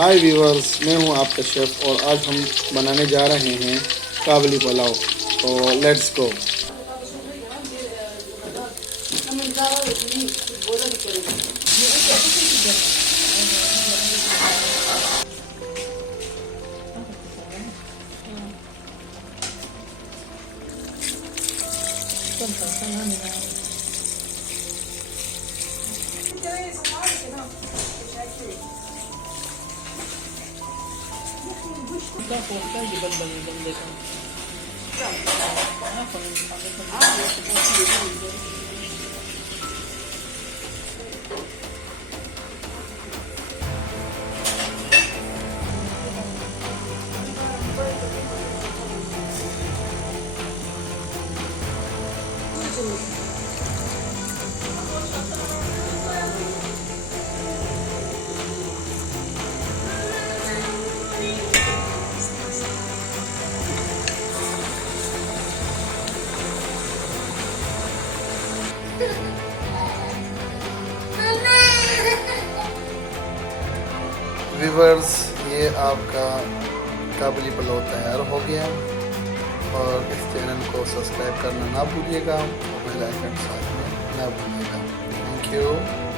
हाय व्यूअर्स, मैं हूं आपका शेफ़ और आज हम बनाने जा रहे हैं काबली पुलाव। तो लेट्स गो। व्यूअर्स, ये आपका काबुली पुलाव तैयार हो गया और इस चैनल को सब्सक्राइब करना ना भूलिएगा और बेल आइकन साथ में ना भूलिएगा। Thank you.